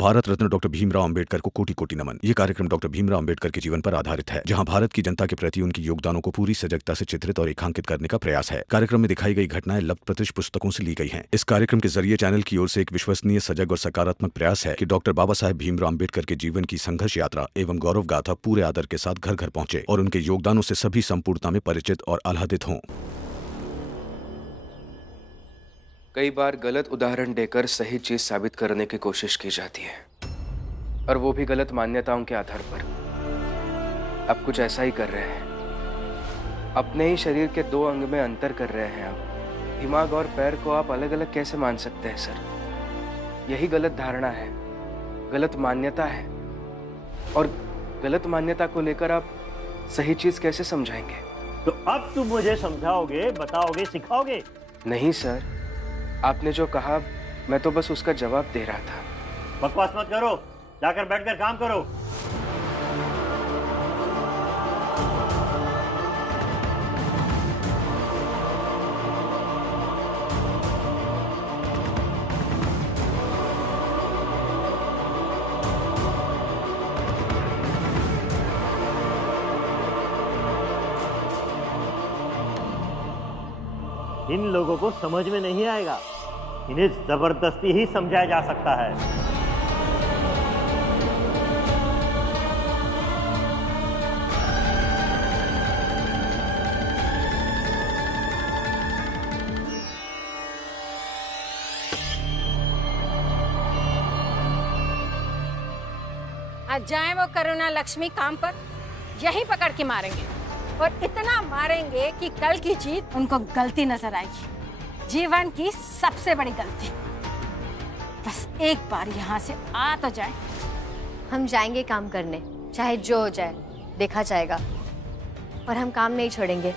Bharat Ratna doctor Bhimrao Ambedkar को कोटि कोटि नमन। ये कार्यक्रम डॉक्टर भीमराव अंबेडकर के जीवन पर आधारित है, जहां भारत की जनता के प्रति उनके योगदानों को पूरी सजगता से चित्रित और रेखांकित करने का प्रयास है। कार्यक्रम में दिखाई गई घटनाएं लब्ध प्रतिष्ठ पुस्तकों से ली गई हैं। इस कार्यक्रम के जरिए चैनल की ओर से एक विश्वसनीय, सजग और सकारात्मक प्रयास है कि डॉक्टर बाबा साहेब भीमराव अंबेडकर के जीवन की संघर्ष यात्रा एवं गौरव गाथा पूरे आदर के साथ घर घर पहुंचे और उनके योगदानों से सभी संपूर्णता में परिचित और आह्लादित हों। कई बार गलत उदाहरण देकर सही चीज साबित करने की कोशिश की जाती है, और वो भी गलत मान्यताओं के आधार पर। अब कुछ ऐसा ही कर रहे हैं। अपने ही शरीर के दो अंग में अंतर कर रहे हैं। अब दिमाग और पैर को आप अलग अलग कैसे मान सकते हैं सर? यही गलत धारणा है, गलत मान्यता है, और गलत मान्यता को लेकर आप सही चीज कैसे समझाएंगे? तो अब तुम मुझे समझाओगे, बताओगे, सिखाओगे? नहीं सर, आपने जो कहा मैं तो बस उसका जवाब दे रहा था। बकवास मत करो, जाकर बैठकर काम करो। इन लोगों को समझ में नहीं आएगा, इन्हें जबरदस्ती ही समझाया जा सकता है। आज जाए वो करुणा लक्ष्मी काम पर, यही पकड़ के मारेंगे और इतना मारेंगे कि कल की जीत उनको गलती नजर आएगी, जीवन की सबसे बड़ी गलती। बस एक बार यहाँ से आ तो जाए। हम जाएंगे काम करने, चाहे जो हो जाए, देखा जाएगा। और हम काम नहीं छोड़ेंगे,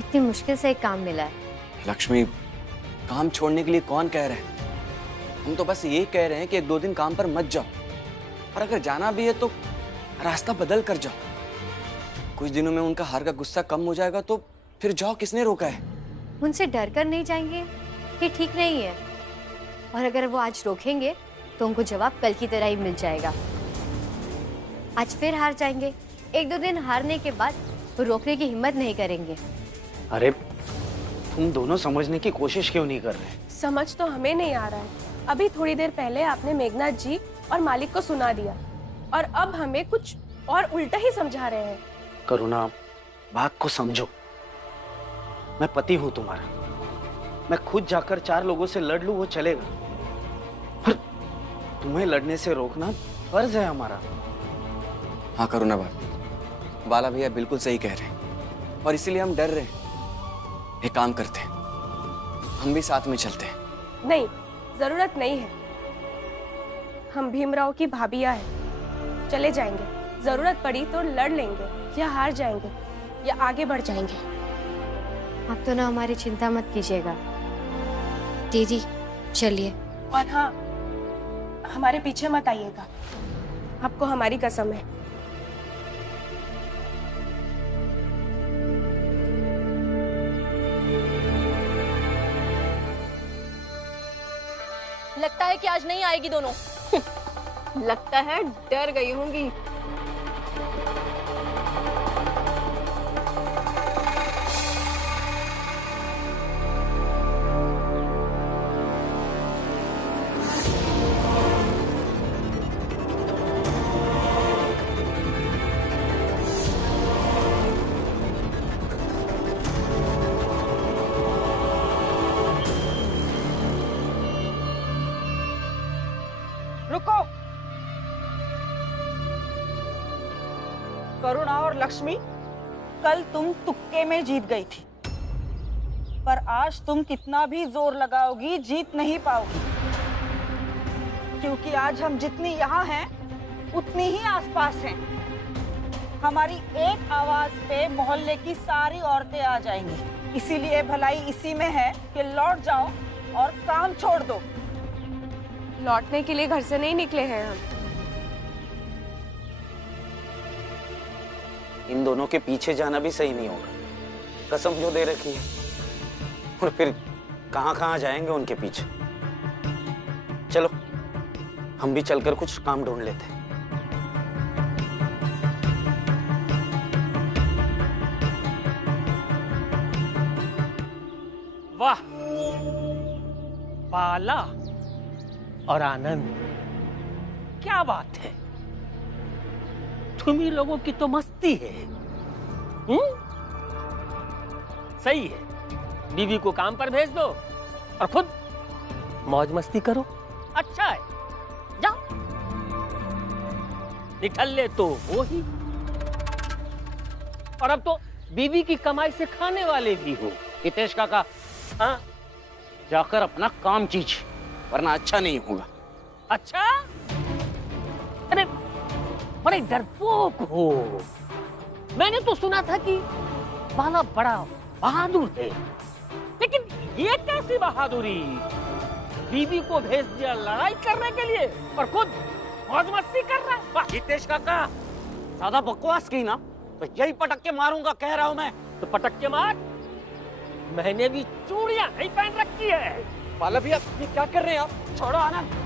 इतनी मुश्किल से एक काम मिला है। लक्ष्मी, काम छोड़ने के लिए कौन कह रहा है? हम तो बस ये कह रहे हैं कि एक दो दिन काम पर मत जाओ, और अगर जाना भी है तो रास्ता बदल कर जाओ। कुछ दिनों में उनका हार का गुस्सा कम हो जाएगा तो फिर जाओ, किसने रोका है? उनसे डर कर नहीं जाएंगे, ये ठीक नहीं है। और अगर वो आज रोकेंगे तो उनको जवाब कल की तरह ही मिल जाएगा। आज फिर हार जाएंगे, एक दो दिन हारने के बाद वो रोकने की हिम्मत नहीं करेंगे। अरे तुम दोनों समझने की कोशिश क्यों नहीं कर रहे? समझ तो हमें नहीं आ रहा है। अभी थोड़ी देर पहले आपने मेघनाथ जी और मालिक को सुना दिया, और अब हमें कुछ और उल्टा ही समझा रहे हैं। करुणा, बात को समझो। मैं पति हूं तुम्हारा, मैं खुद जाकर 4 लोगों से लड़ लूं वो चलेगा, पर तुम्हें लड़ने से रोकना फर्ज है हमारा। हाँ करुणा बाबा, बाला भैया बिल्कुल सही कह रहे हैं, और इसीलिए हम डर रहे हैं। एक काम करते हैं, हम भी साथ में चलते हैं। नहीं, जरूरत नहीं है। हम भीमराव की भाभियां हैं, चले जाएंगे। जरूरत पड़ी तो लड़ लेंगे, या हार जाएंगे या आगे बढ़ जाएंगे। आप तो ना हमारी चिंता मत कीजिएगा दीदी, चलिए। और हाँ, हमारे पीछे मत आइएगा, आपको हमारी कसम है। लगता है कि आज नहीं आएगी दोनों। लगता है डर गई होंगी। रुको। करुणा और लक्ष्मी, कल तुम तुक्के में जीत गई थी, पर आज तुम कितना भी जोर लगाओगी जीत नहीं पाओगी, क्योंकि आज हम जितनी यहाँ हैं उतनी ही आसपास हैं। हमारी एक आवाज पे मोहल्ले की सारी औरतें आ जाएंगी। इसीलिए भलाई इसी में है कि लौट जाओ और काम छोड़ दो। लौटने के लिए घर से नहीं निकले हैं हम। इन दोनों के पीछे जाना भी सही नहीं होगा, कसम जो दे रखी है, और फिर कहां कहां जाएंगे उनके पीछे। चलो हम भी चलकर कुछ काम ढूंढ लेते हैं। वाह, बाला और आनंद, क्या बात है। तुम्ही लोगों की तो मस्ती है। सही है, बीवी को काम पर भेज दो और खुद मौज मस्ती करो। अच्छा है, जाओ। निठल्ले तो वो ही, और अब तो बीवी की कमाई से खाने वाले भी हो। हितेश काका, हाँ, जाकर अपना काम कीजिए, वरना अच्छा नहीं होगा। अच्छा, अरे बड़े डरपोक हो। मैंने तो सुना था कि बाला बड़ा बहादुर है, लेकिन ये कैसी बहादुरी? बीवी को भेज दिया लड़ाई करने के लिए और खुद मौज मस्ती कर रहा है। हितेश काका, ज्यादा बकवास की ना तो यही पटक के मारूंगा, कह रहा हूं मैं। तो पटक के मार, मैंने भी चूड़ियां नहीं पहन रखी है। बाला भैया, ये क्या कर रहे हैं आप? छोड़ो आनंद।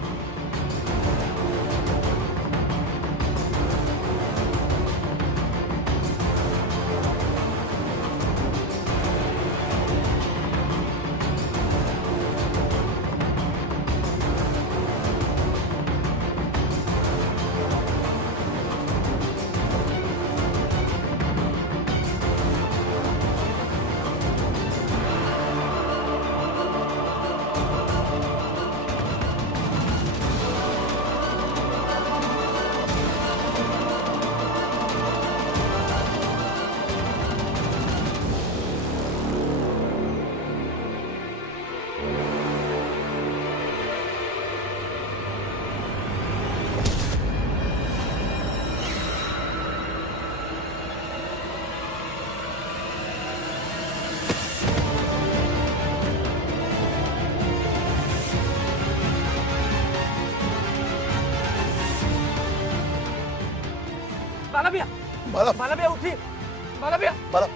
बाला भैया, बाला भैया उठिए। बाला भैया, बाला,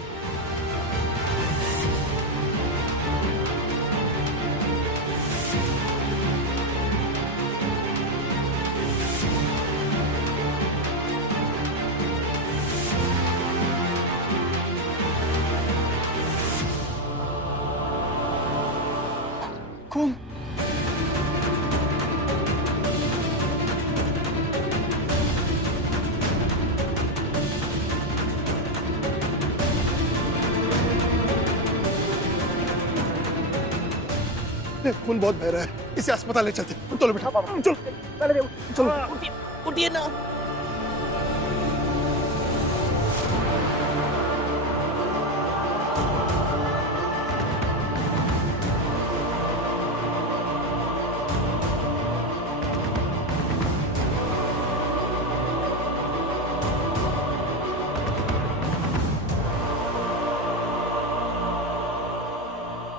कौन? खून बहुत बह रहा है, इसे अस्पताल ले चलते। चलो बेटा, चलो चलो, उठिए ना।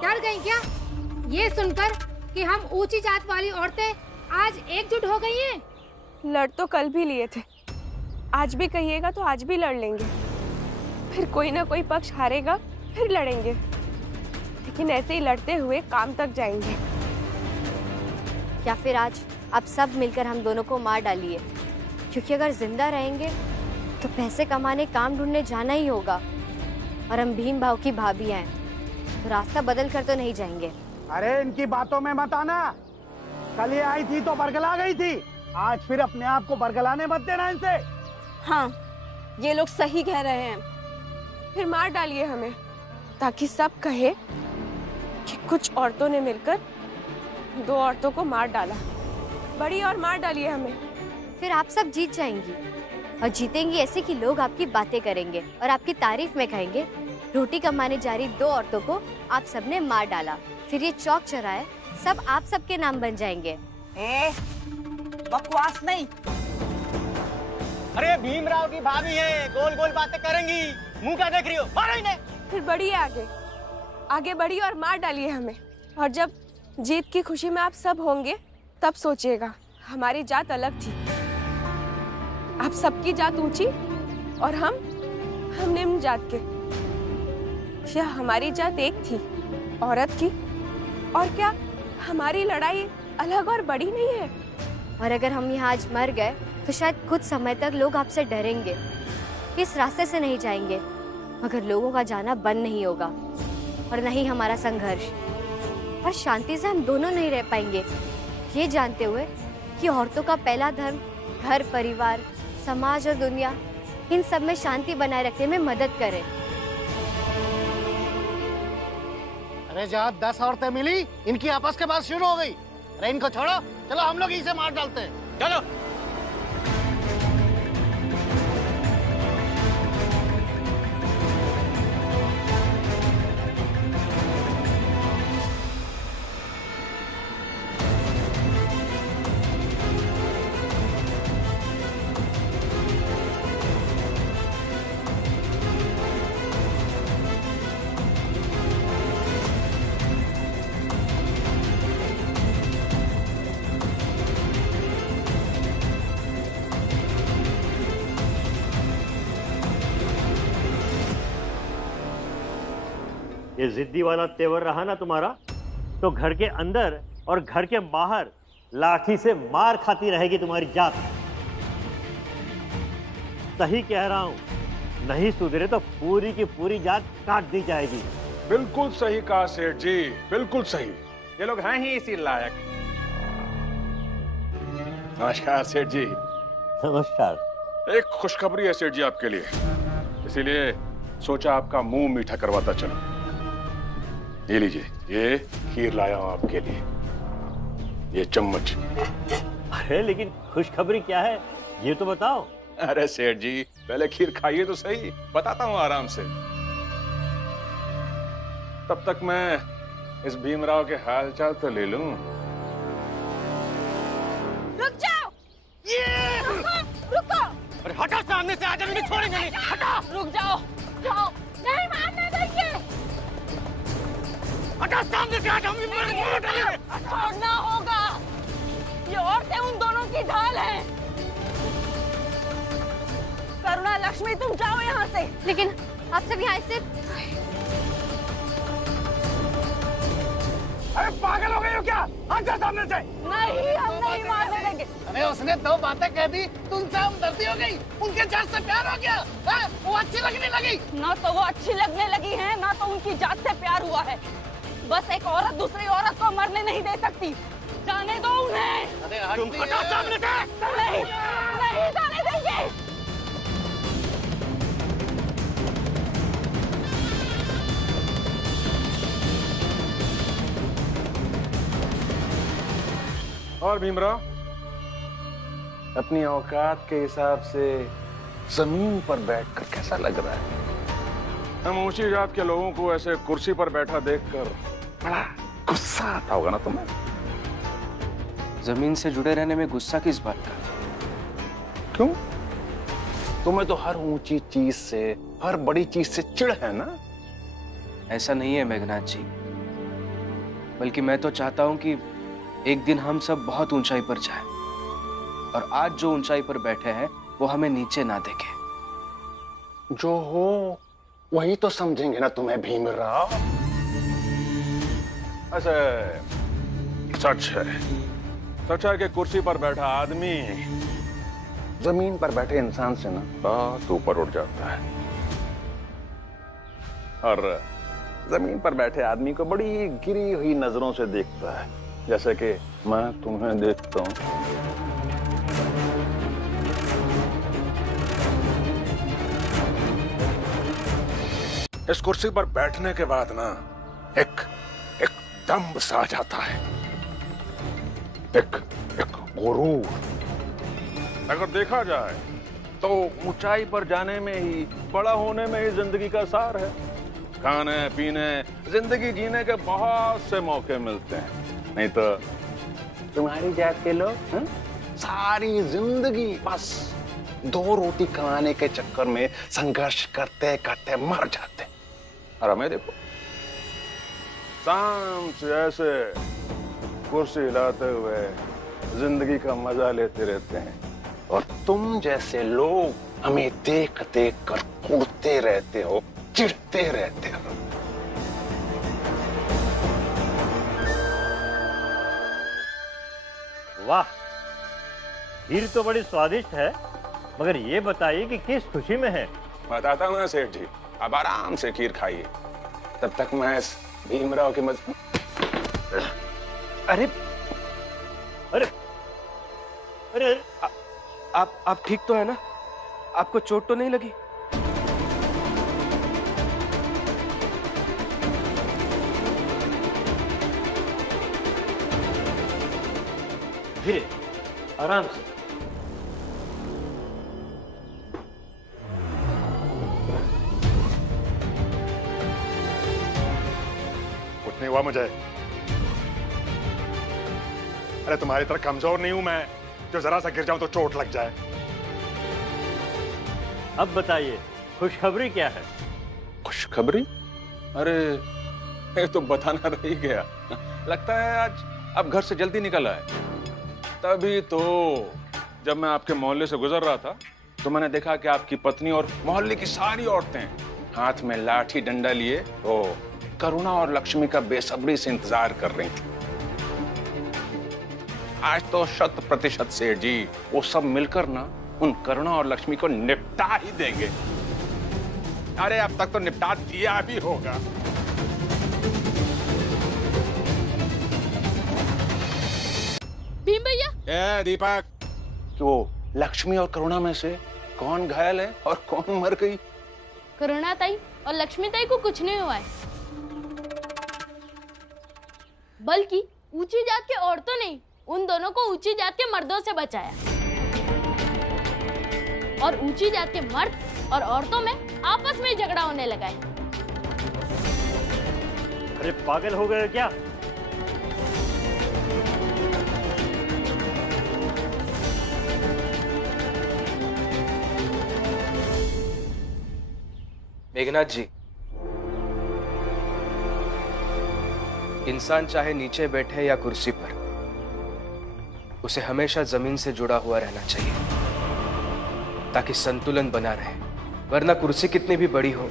डर गई क्या ये सुनकर कि हम ऊंची जात वाली औरतें आज एकजुट हो गई हैं? लड़ तो कल भी लिए थे, आज भी कहिएगा तो आज भी लड़ लेंगे। फिर कोई ना कोई पक्ष हारेगा, फिर लड़ेंगे, लेकिन ऐसे ही लड़ते हुए काम तक जाएंगे। या फिर आज आप सब मिलकर हम दोनों को मार डालिए, क्योंकि अगर जिंदा रहेंगे तो पैसे कमाने काम ढूंढने जाना ही होगा, और हम भीम भाव की भाभी हैं, तो रास्ता बदल कर तो नहीं जाएंगे। अरे इनकी बातों में मत आना, कल ये आई थी तो बरगला गई थी, आज फिर अपने आप को बरगलाने मत देना इनसे। हाँ, ये लोग सही कह रहे हैं। फिर मार डालिए हमें, ताकि सब कहे कि कुछ औरतों ने मिलकर दो औरतों को मार डाला। बड़ी और मार डालिए हमें। फिर आप सब जीत जाएंगी, और जीतेंगी ऐसे कि लोग आपकी बातें करेंगे और आपकी तारीफ में कहेंगे, रोटी कमाने जा रही दो औरतों को आप सबने मार डाला। फिर ये चौक चौराहे सब आप सबके नाम बन जाएंगे। बकवास नहीं। अरे भीमराव की भाभी है, गोल गोल बातें करेंगी, मुंह क्या देख रही हो? मारो इन्हें। फिर बढ़िए आगे, आगे बढ़िए और मार डालिए हमें। और जब जीत की खुशी में आप सब होंगे, तब सोचिएगा हमारी जात अलग थी, आप सबकी जात ऊंची और हम निम्न जात के। या हमारी जात एक थी, औरत की, और क्या हमारी लड़ाई अलग और बड़ी नहीं है? और अगर हम यहाँ आज मर गए तो शायद कुछ समय तक लोग आपसे डरेंगे, इस रास्ते से नहीं जाएंगे, मगर लोगों का जाना बंद नहीं होगा और नहीं हमारा संघर्ष, और शांति से हम दोनों नहीं रह पाएंगे, ये जानते हुए कि औरतों का पहला धर्म घर, परिवार, समाज और दुनिया, इन सब में शांति बनाए रखने में मदद करे। अरे जहाँ 10 औरतें मिली, इनकी आपस के बात शुरू हो गई। अरे इनको छोड़ो, चलो हम लोग इसे मार डालते हैं। चलो। ये जिद्दी वाला तेवर रहा ना तुम्हारा, तो घर के अंदर और घर के बाहर लाठी से मार खाती रहेगी तुम्हारी जात। सही कह रहा हूं, नहीं सुधरे तो पूरी की पूरी जात काट दी जाएगी। बिल्कुल सही कहा सेठ जी, बिल्कुल सही। ये लोग हैं ही इसी लायक। नमस्कार सेठ जी। नमस्कार। एक खुशखबरी है सेठ जी आपके लिए, इसीलिए सोचा आपका मुंह मीठा करवाता चलो। ये लीजिए, ये खीर लाया हूं आपके लिए, ये चम्मच। अरे लेकिन खुशखबरी क्या है, ये तो बताओ। अरे सेठ जी, पहले खीर खाइए तो सही, बताता हूं आराम से। तब तक मैं इस भीमराव के हालचाल तो ले लूं। रुक जाओ। रुको। अरे हटा सामने से, आज हम छोड़ेंगे नहीं। हटा। रुक जाओ। जाओ। नहीं मारने देंगे। हटा सामने से, आज हम छोड़ना होगा। ये औरतें उन दोनों की ढाल हैं। करुणा, लक्ष्मी, तुम जाओ यहाँ से। लेकिन आप सब यहाँ से। अरे पागल हो गए हो क्या? हट जा सामने से। नहीं, हम नहीं मारने देंगे। अरे उसने 2 बातें कह दी, तुमसे हमदर्दी हो गई, उनके जात से प्यार हो गया। वो अच्छी लगने लगी। ना तो वो अच्छी लगने लगी है, ना तो उनकी जात से प्यार हुआ है। बस एक औरत दूसरी औरत को मरने नहीं दे सकती। जाने दो उन्हें। अरे तुम हटो सामने से। नहीं, नहीं जाने देंगे। और भीमराव, अपनी औकात के हिसाब से जमीन पर बैठकर कैसा लग रहा है? हम ऊंची जात के लोगों को ऐसे कुर्सी पर बैठा देखकर बड़ा गुस्सा आता होगा ना तुम्हें? जमीन से जुड़े रहने में गुस्सा किस बात का? क्यों? तुम्हें तो हर ऊंची चीज से, हर बड़ी चीज से चिढ़ है ना? ऐसा नहीं है मेघनाथ जी, बल्कि मैं तो चाहता हूं कि एक दिन हम सब बहुत ऊंचाई पर जाएं, और आज जो ऊंचाई पर बैठे हैं वो हमें नीचे ना देखें। जो हो वही तो समझेंगे ना तुम्हें भीमराव। ऐसे सच है कि कुर्सी पर बैठा आदमी जमीन पर बैठे इंसान से ना बहुत ऊपर उठ जाता है, और जमीन पर बैठे आदमी को बड़ी गिरी हुई नजरों से देखता है, जैसे कि मैं तुम्हें देखता हूं। इस कुर्सी पर बैठने के बाद ना एक दम्भ सा जाता है, एक गुरूर। अगर देखा जाए तो ऊंचाई पर जाने में ही, बड़ा होने में ही जिंदगी का सार है। खाने पीने, जिंदगी जीने के बहुत से मौके मिलते हैं, नहीं तो तुम्हारी जात के लोग सारी जिंदगी बस 2 रोटी कमाने के चक्कर में संघर्ष करते करते मर जाते। और हमें देखो, शाम से ऐसे कुर्सी हिलाते हुए जिंदगी का मजा लेते रहते हैं, और तुम जैसे लोग हमें देख देख कर उड़ते रहते हो, चिढ़ते रहते हो। वाह, खीर तो बड़ी स्वादिष्ट है, मगर ये बताइए कि किस खुशी में है? बताता हूँ ना सेठ जी, अब आराम से खीर खाइए, तब तक मैं इस भीमराव की अरे अरे अरे आप ठीक तो है ना? आपको चोट तो नहीं लगी? धीरे, आराम से। कुछ नहीं हुआ मुझे। अरे तुम्हारी तरह कमजोर नहीं हूं मैं, जो जरा सा गिर जाऊं तो चोट लग जाए। अब बताइए, खुशखबरी क्या है? खुशखबरी? अरे ये तो बताना रह ही गया। लगता है आज अब घर से जल्दी निकल आए। तभी तो जब मैं आपके मोहल्ले से गुजर रहा था तो मैंने देखा कि आपकी पत्नी और मोहल्ले की सारी औरतें हाथ में लाठी डंडा लिए वो करुणा और लक्ष्मी का बेसब्री से इंतजार कर रही थी। आज तो 100% सेठ जी वो सब मिलकर ना उन करुणा और लक्ष्मी को निपटा ही देंगे। अरे अब तक तो निपटा दिया भी होगा। भीम भैया, ए दीपक, कि वो लक्ष्मी और करुणा में से कौन घायल है और कौन मर गई? करुणा ताई और लक्ष्मी ताई को कुछ नहीं हुआ है, बल्कि ऊंची जात के औरतों ने उन दोनों को ऊंची जात के मर्दों से बचाया और ऊंची जात के मर्द और औरतों में आपस में झगड़ा होने लगा है। अरे पागल हो गए क्या? मेघनाथ जी, इंसान चाहे नीचे बैठे या कुर्सी पर, उसे हमेशा जमीन से जुड़ा हुआ रहना चाहिए ताकि संतुलन बना रहे। वरना कुर्सी कितनी भी बड़ी हो,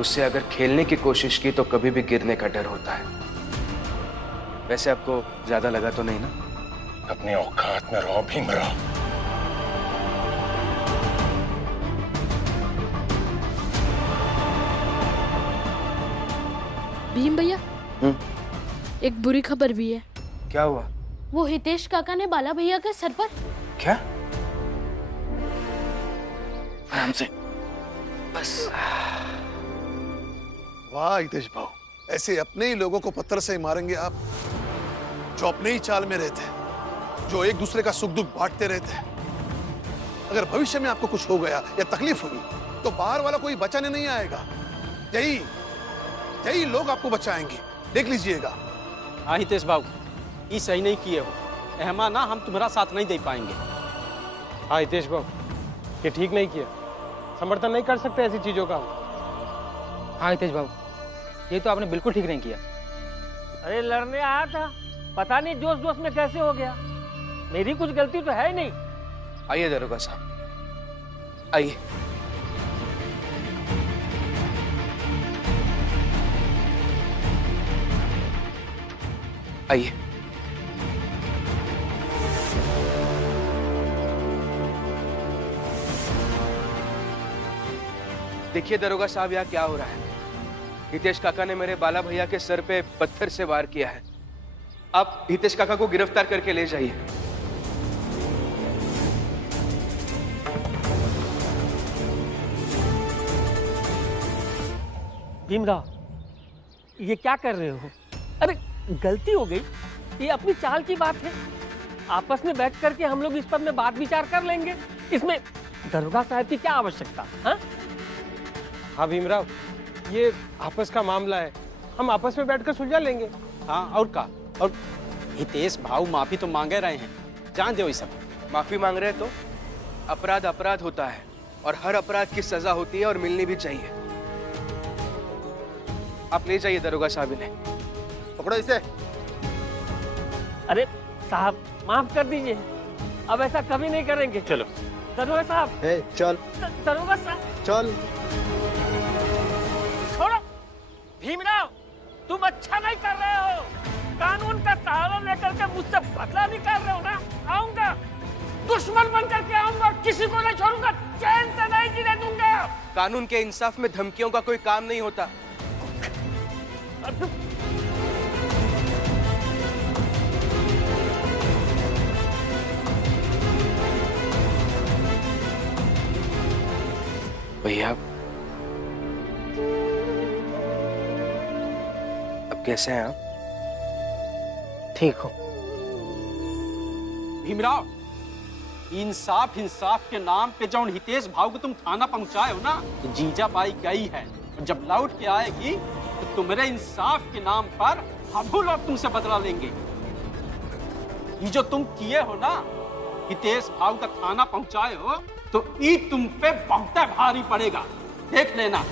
उससे अगर खेलने की कोशिश की तो कभी भी गिरने का डर होता है। वैसे आपको ज्यादा लगा तो नहीं ना? अपने औकात में रहो भीमराव। भीम भैया, एक बुरी खबर भी है। क्या हुआ? वो हितेश काका ने बाला भैया के सर पर। क्या? आराम से, बस। वाह हितेश भाऊ, ऐसे अपने ही लोगों को पत्थर से मारेंगे आप, जो अपने ही चाल में रहते हैं, जो एक दूसरे का सुख दुख बांटते रहते हैं। अगर भविष्य में आपको कुछ हो गया या तकलीफ हुई तो बाहर वाला कोई बचाने नहीं आएगा। यही लोग आपको बचाएंगे, देख लीजिएगा। हाँ हितेश बाबू, ये सही नहीं किए हो। एहमा ना, हम तुम्हारा साथ नहीं दे पाएंगे। हाँ हितेश बाबू, ये ठीक नहीं किया, समर्थन नहीं कर सकते ऐसी चीजों का। हाँ हितेश बाबू, ये तो आपने बिल्कुल ठीक नहीं किया। अरे लड़ने आया था, पता नहीं जोश जोश में कैसे हो गया। मेरी कुछ गलती तो है ही नहीं। आइए दरोगा साहब, आइए। आइए। देखिए दरोगा साहब, यहाँ क्या हो रहा है। हितेश काका ने मेरे बाला भैया के सर पे पत्थर से वार किया है। आप हितेश काका को गिरफ्तार करके ले जाइए। भीमराव, ये क्या कर रहे हो? अरे गलती हो गई, ये अपनी चाल की बात है। आपस में बैठ करके हम लोग इस पर में बात विचार कर लेंगे। इसमें दरोगा साहब की क्या आवश्यकता? हाँ भीमराव, ये आपस का मामला है, हम आपस में बैठकर सुलझा लेंगे। हाँ और का, और हितेश भाऊ माफी तो मांगे रहे हैं, जान दो। सब माफी मांग रहे तो अपराध अपराध होता है और हर अपराध की सजा होती है और मिलनी भी चाहिए। आप ले जाइए दरोगा साहब इन्हें। पकड़ो इसे। अरे साहब माफ कर दीजिए, अब ऐसा कभी नहीं करेंगे। चलो दरोगा साहब। चल। दरोगा साहब चल। छोड़ो। भीमराव, तुम अच्छा नहीं कर रहे हो। कानून का सहारा लेकर के मुझसे बदला नहीं कर रहे हो ना। आऊंगा, दुश्मन बन करके आऊंगा, किसी को नहीं छोड़ूंगा, चैन से नहीं जीने दूंगा। कानून के इंसाफ में धमकियों का कोई काम नहीं होता। भैया अब कैसे हैं आप? ठीक हो। भीमराव, इंसाफ इंसाफ के नाम पे जौन हितेश भाव को तुम थाना पहुंचाए हो ना, तो जीजा बाई गई है। जब लौट के आएगी तो तुम्हारे इंसाफ के नाम पर हम लोग तुमसे बदला लेंगे। ये जो तुम किए हो ना, हितेश भाव का थाना पहुंचाए हो, तो ये तुम पे बहुत भारी पड़ेगा, देख लेना।